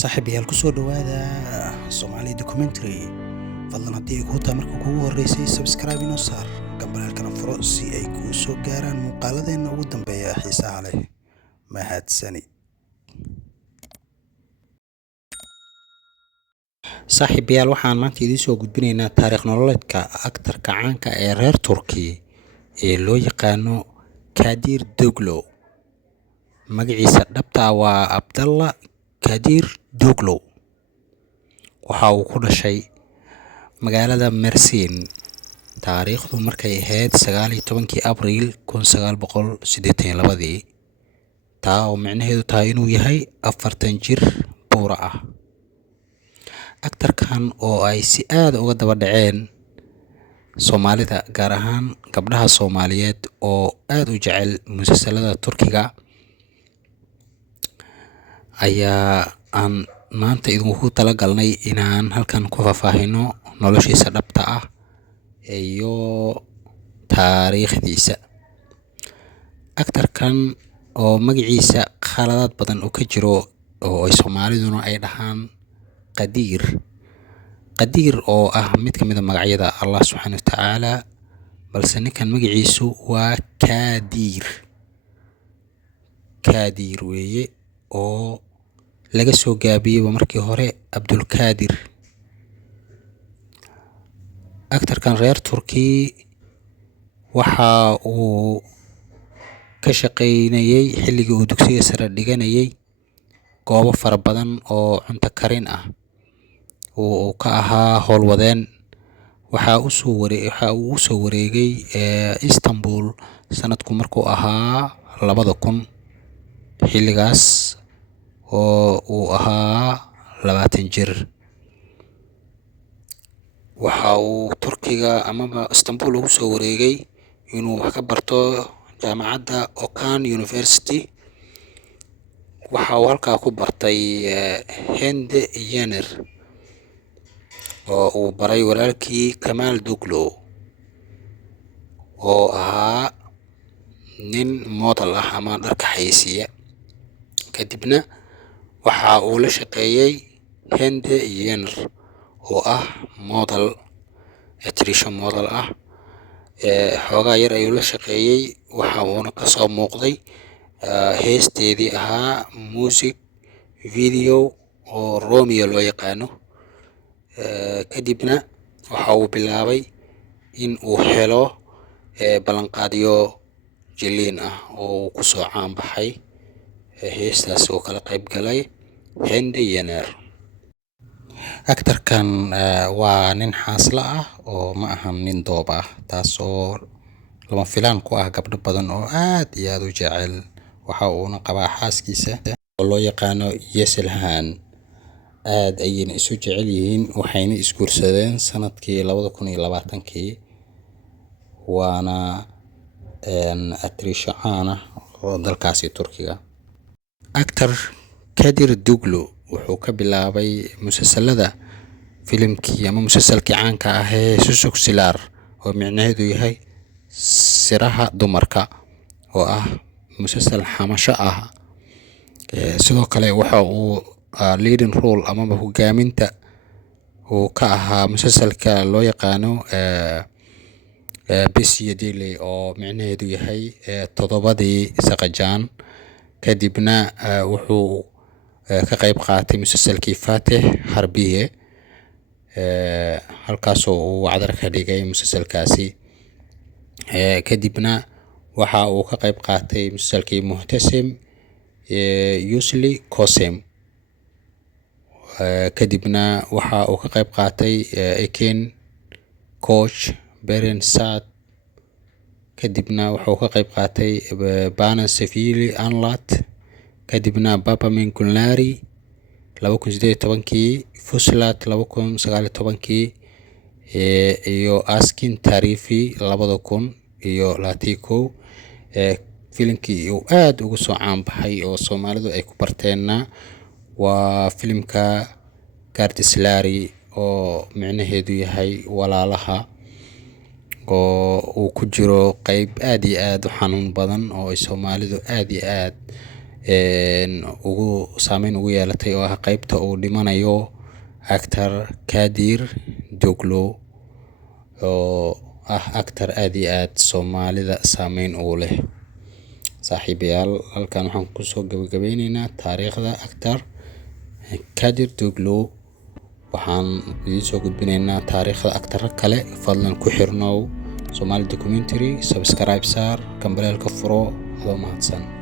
saaxiibayaal ku soo dhawaada Somali Documentary. fadlan haddii ay kuu tahay marka kugu horeysay subscribe inoo saar gambalaalkana furo si ay kuu soo gaaraan muuqaaladeena ugu dambeeya xiisaha leh. mahadsanid saaxiibayaal, waxaan maanta idiin soo gudbinaynaa taariikh nololeedka aktarka caanka ee reer Turki ee loo yaqaano Kadir Doglo. magaciisa dhabta ah waa Abdallah Kadir Doglo. waxa uu ku dhashay magaalada Mersin taariikhdu markay ahayd 19 Abriil 1982, taa oo micnaheedu tahay inuu yahay 40 jir buura ah. aktarkan oo ay si aad uga daba dhaceen Soomaalida, gaar ahaan gabdhaha Soomaaliyeed oo aad u jecel musalsalada Turkiga, ayaa aan maanta idinku talagalnay inaan halkan ku faahfaahino noloshiisa dhabta ah iyo taariikhdiisa. aktarkan oo magaciisa khaladaad badan oo ka jiro oo ay Soomaaliduna ay dhahaan Qadiir oo ah mid ka mid ah magacyada Allah subxaanahu wa tacaala, balse ninkan magaciisu waa Kadir weeye, oo laga soo gaabiyey markii hore Abdulkadir. aktarkan reer Turki waxa uu ka shaqeynayay xilligii uu dugsiga sare dhiganayay goobo fara badan oo cunto karin ah oo ka ahaa howlwadeen. waxa uu soo wareegay Istanbul sanadku markuu ahaa 2000, xilligaas oo uu ahaa 20 jir. waxa uu Turkiga amaba Istanbul ugu soo wareegay inuu wax ka barto jaamacadda Okan University. waxa uu halkaa ku bartay Hande Yener oo uu baray walaalkii Kamal Doglo oo ahaa nin model ah ama dharka xayeysiiya. kadibna waxa uu la shaqeeyay Hande Yener oo ah actress model ah. xoogaa yar ayuu la shaqeeyay, waxa uuna ka soo muuqday heesteedii ahaa music video oo Romeo loo yaqaano. kadibna waxa uu bilaabay in uu helo ballanqaadyo jiliin ah oo uu ku soo caan baxay heestaas oo kala qayb galay Hande Yener. aktarkan waa nin xaasla ah oo ma ahan nin doob ah, taasoo lama filaan ku ah gabdho badan oo aad iyo aad u jecel. waxa uuna qabaa xaaskiisa oo loo yaqaano Yeselhan. aad ayayna isu jecel yihiin, waxayna isguursadeen sanadkii 2020. waana actress caan ah oo dalkaasi Turkiga. actor Kadir Doglo wuxuu ka bilaabay musalsalada musalsalkii caanka ah ee Susukselar, oo micnaheedu yahay siraha dumarka, oo ah musalsal xamasho ah. sidoo kale waxa uu leading role amaba hogaaminta uu ka ahaa musalsalka loo yaqaano Besiyedeli, oo micnaheedu yahay todobadii saqajaan. kadibna wuxuu ka qayb qaatay musalsalkii Fateh Harbiye, halkaasoo uu wacdar ka dhigay musalsalkaasi. kadibna waxa uu ka qayb qaatay musalsalkii Muhtesim Yusli Kosem. kadibna waxa uu ka qayb qaatay Eken Coach Beren Saad. kadibna wuxuu ka qayb qaatay Bana Sefili Anlat. kadibna Baba Minkunlari 2018, Fuslat 2019, iyo Askin Tarifi 2021. filimkii uu aad ugu soo caan baxay oo Soomaalidu ay ku barteenna waa filimka Gardislari, oo micnaheedu yahay walaalaha, oo uu ku jiro qayb aad iyo aad u xanuun badan oo ay Soomaalidu aad iyo aad ugu saameyn ugu yeelatay oo ah qaybta uu dhimanayo actor Kadir Doglo oo ah actor aad iyo aad Soomaalida saameyn ugu leh. Saaxiibayaal, halkan waxaan kusoo gabagabeyneynaa taariikhda actor Kadir Doglo. Waxaan idiin soo gudbinaynaa taariikhda actor kale. Fadlan ku xirnow Somali Documentary, subscribe saar, kambalelka furo. Adoo mahadsan.